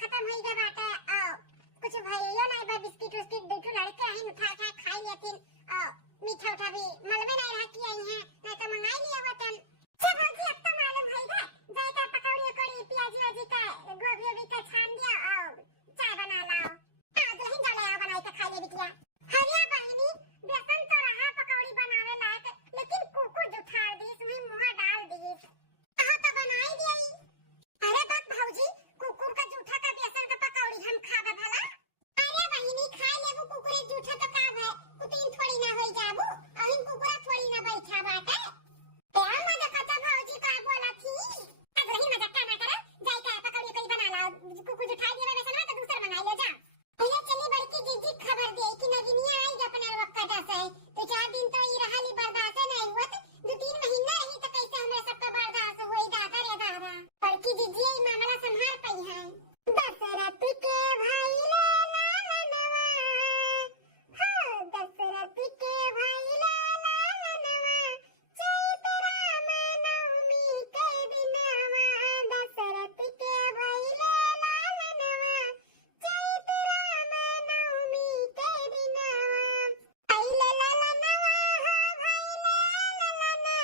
खत्म हो गया बाटे। कुछ भइयो नहीं बा, बिस्किट उस्किट दूठो लड़के आही उठा उठा खाई लेथिन। मीठा उठा भी मलबे नहीं रहा कि आई है, नहीं तो मंगाई लिया वतन। सब भौजी अब तो मालूम भई बे, जाई का पकौड़ी उकौड़ी प्याज व्याजी का गोभी ओभी का छान दिया और चाय बना लाओ। दुल्हन जाले आओ बनाई के खाई ले बिटिया। हरिया बहिनी बेसन तो रहा पकौड़ी बनावे लायक, लेकिन कुकुर जुठार दी, उसमें मुंह डाल दी। तो बनाई दिया। अरे बक भौजी, कुकुर का जूठा का बेसन का पकौड़ी हम खाबे भला? अरे बहिनी खा लेबू कुकुर जूठा तो का है, कुतीन थोड़ी ना होई जाबू, अहिन कुकुरा थोड़ी ना बैठा बाटे। क्या मजा करता भौजी का बोला थी? अब वही मजाक ना करो, जाई का पकौड़ी कोई बना लाओ, कुकुर जुठा दिया बेसन ना तो दूसरा मंगा ले जा। भैया चली बड़की जीजी खबर दे कि नगिनिया आई अपने वक्त का से, तो 4 दिन तो ई रहली बर्दाश्त नहीं हुआ, 2-3 महीना रही तो कैसे हमरे सबका बर्दाश्त होई दादा रे दादा। बड़की जीजी ई मामला संभाल पई है। दशरथ के भाई ले लालनवा, हां दशरथ के भाई ले लालनवा, चैत राम नवमी के दिनवा, दशरथ के भाई ले लालनवा, चैत राम नवमी के दिनवा। आइले लालनवा हो भाई ले लालनवा,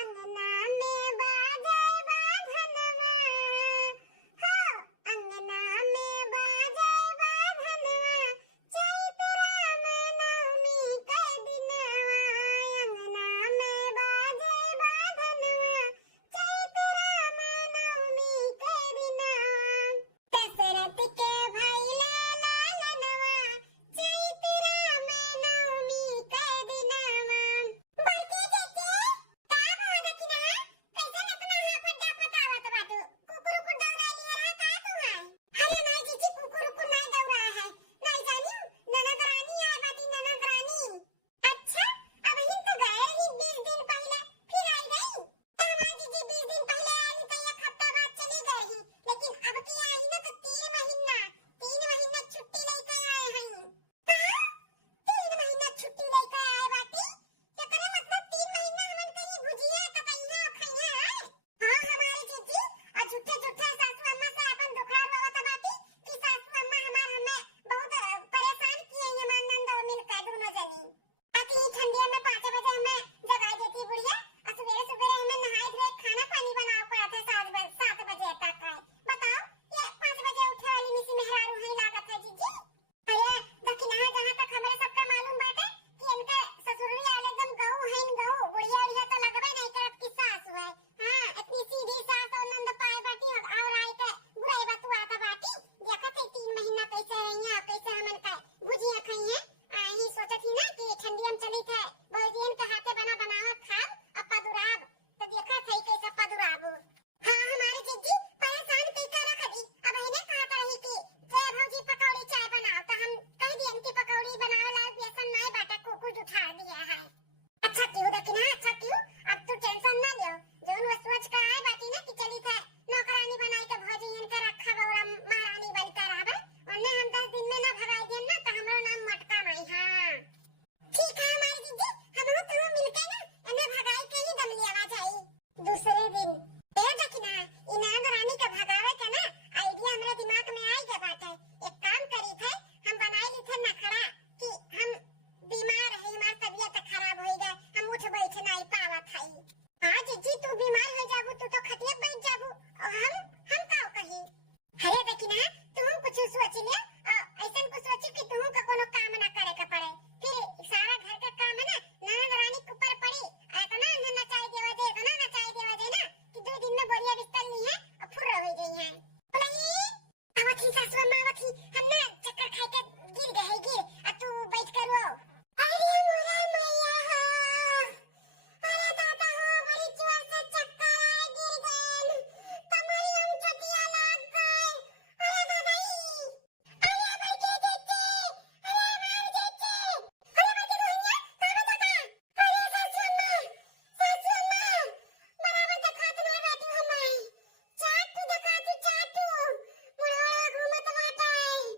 अंगना में बाजे बाधनवा, हो अंगना में बाजे बाधनवा, चैत राम नवमी के दिनवा, अंगना में बाजे बाधनवा, चैत राम नवमी के दिनवा। दशरथ के भाई ले लालनवा, चैत राम नवमी के दिनवा। बड़की जीजी का बोल दखिना, कैसे इतना हाफत डाफत आवत बाटू? कुकुर उकुर दौड़ा लिया रहा का तू है? अरे नहीं जीजी, कुकुर उकुर नहीं दौड़ा है, नहीं जानियो ननद रानी आए बाटी, ननद रानी। अच्छा अब हिन तो गए रही 20 दिन पहले, फिर आई गई। हमारी जीजी 20 दिन पहले आई तो 1 हफ्ता बाद चली गई, लेकिन अब की आई ना तो 3 महीना छुट्टी लेकर आए हैं। हां 3 महीना छुट्टी लेकर आए बाटी, एकरे मतलब 3 महीना हमन कहीं भुजिया कतइया खइया है। हां हमारी जीजी और झूठे झूठे सासू अम्मा से अपन दुखड़ा रोवत बाटी कि सासू अम्मा हमें बहुत परेशान किए हैं, हमार नंद और मिलकर दोनों जनी। आती ठंडिया में 5 बजे हमें जगा देती बुढ़िया, और सवेरे सवेरे हमें नहाए धोए खाना पानी बनाओ पड़ा था 7 बजे तक का। बताओ ये 5 बजे उठे वाली मिसी मेहरारू है लागत है जीजी। अरे दखिना जहां तक हमें सबका मालूम बाटे कि इनका ससुरी वाले एकदम गऊ है, गऊ बुढ़िया उड़िया तो लगबे नहीं करत कि सासु है। हां इतनी सीधी सास और नंद पाए बाटी और आई के बुराई बतु आता बाटी। देखत है 3 महीना कैसे रहिया, कैसे हमन का भुजिया खइए। आई सोचत ही ना कि ठंडिया में चली थे बहुजियन के हाथे बनावत खाब अपा दुराब, तो देखत है कैसे अपा दुराबो। हां हमारी जीजी परेशान कई कर रखी। अब इन्हें कहत रही कि जय भौजी पकौड़ी चाय बनाओ, तो हम कह दिए कि पकौड़ी बनाओ ला बेसन नहीं बाटा, कुकुर उठा दिया है। अच्छा क्यों दखिना, अच्छा क्यों? अब तू टेंशन ना लियो, जोन वस्तुज का आए बाटी ना कि चली थे नौकरानी बनाई के भौजी इनके रखा बौरा महारानी बनकर आवे, वरना हम 10 दिन में ना भगाई देन ना तो हमरो नाम मटका नहीं। हां ठीक है हमारी जीजी, हम तो मिलके ना इन्हें भगाई के ही दम लिया जाई। दूसरे दिन ए दखिना इनाद रानी के भगावे के ना आइडिया हमरे दिमाग में आई के बाटे। एक काम करी थे, हम बनाई ली थे नखड़ा कि हम बीमार है, हमार तबीयत खराब हो गए, हम उठ बैठ नहीं पावत हई। हां जीजी तू बीमार हो जाबू, तू तो खटिया बैठ जाबू और हम का कही? अरे दखिना तू कुछ सोच ले, ऐसन कुछ सोच कि तू का कोनो काम ना करे के पड़े, फिर सारा घर का काम है ना ननद रानी के ऊपर पड़ी। इतना नचाई देवा दे ना कि 2 दिन में बढ़िया बिस्तर ली है और फुर्र हो गई है। नहीं आवत ही सासू अम्मा आवत ही, हम ना चक्कर खाए के गिर गए गिर, अब तू बैठ कर रो। अरे मोरा मैया हो, अरे दादा हो बड़ी जोर से चक्कर आए गिर गए, तुम्हारी हम चटिया लाग गए। अरे दादा अरे बड़के जीजी, अरे मार जीजी, अरे बड़के दुनिया कहां बता? अरे सासू अम्मा बराबर दिखात नहीं बैठी हमें, चाटू दिखाती चाटू मुड़वा घूमत बाटा है।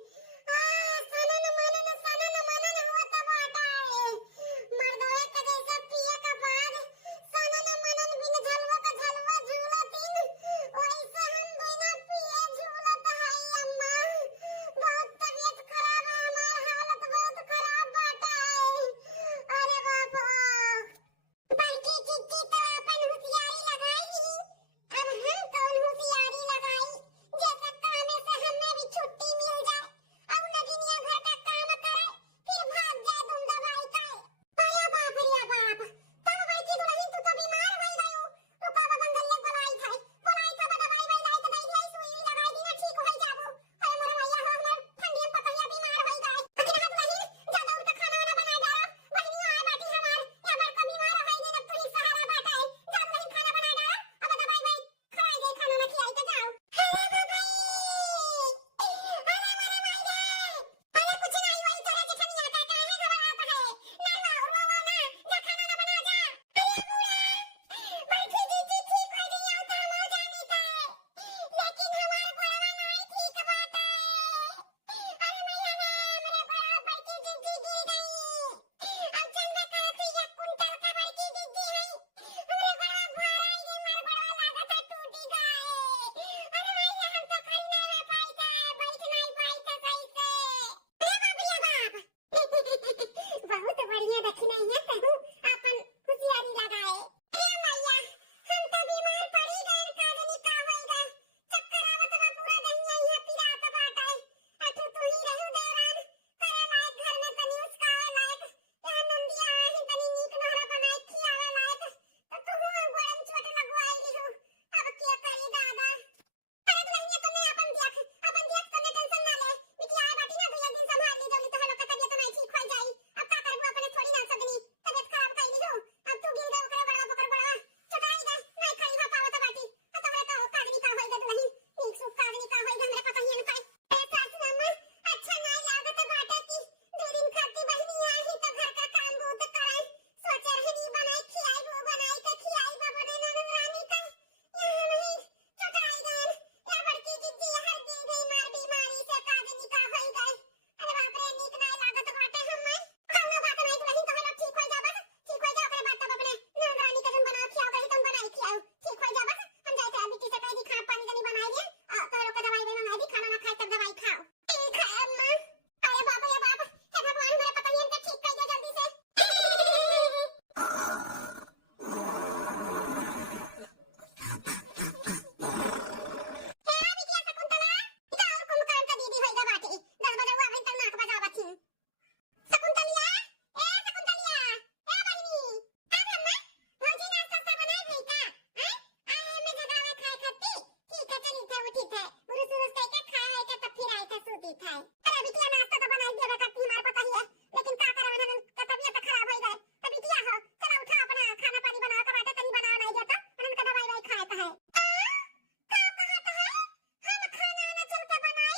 पीत है। अरे बिटिया नाश्ता तो बनाई देबे करती हमार पता ही है, लेकिन का करे मनन का तबीयत खराब हो गई। तो बिटिया हो चला उठा अपना खाना पानी बनाओ का बाटे तनी बनाओ नहीं जाता मनन का दवाई वाई खाए है। का कहत है हम खाना ना चल के बनाई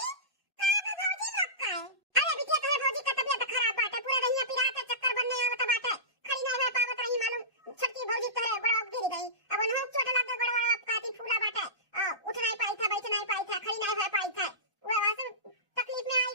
का भौजी मत खाए। अरे बिटिया तोहे भौजी का तबीयत खराब बाटे पूरे रहिया पिराते चक्कर बनने आवत बाटे खड़ी नहीं रह पावत रही मालूम छोटकी भौजी तोरे बड़ा गिर गई अब उन्हों चोट लग गई बड़ा काटी फूला बाटे उठ नहीं पाई था बैठ नहीं पाई था खड़ी नहीं रह पाई था वो वहां से तकलीफ में आई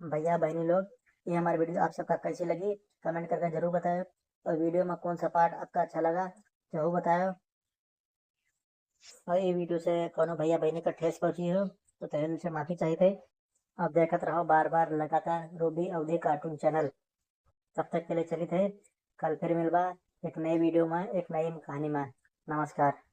भैया बहनी लोग, ये हमारी वीडियो आप सबका कैसी लगी कमेंट करके जरूर बताएं। और वीडियो में कौन सा पार्ट आपका अच्छा लगा जरूर बताएं। और ये वीडियो से कोनो भैया बहनी का ठेस पहुंची हो तो तहे दिल से माफी चाहिए थे। अब देखत रहो बार बार लगातार रूबी अवधि कार्टून चैनल। तब तक के लिए चलिए थे, कल फिर मिलबा एक नई वीडियो में एक नई कहानी में। नमस्कार।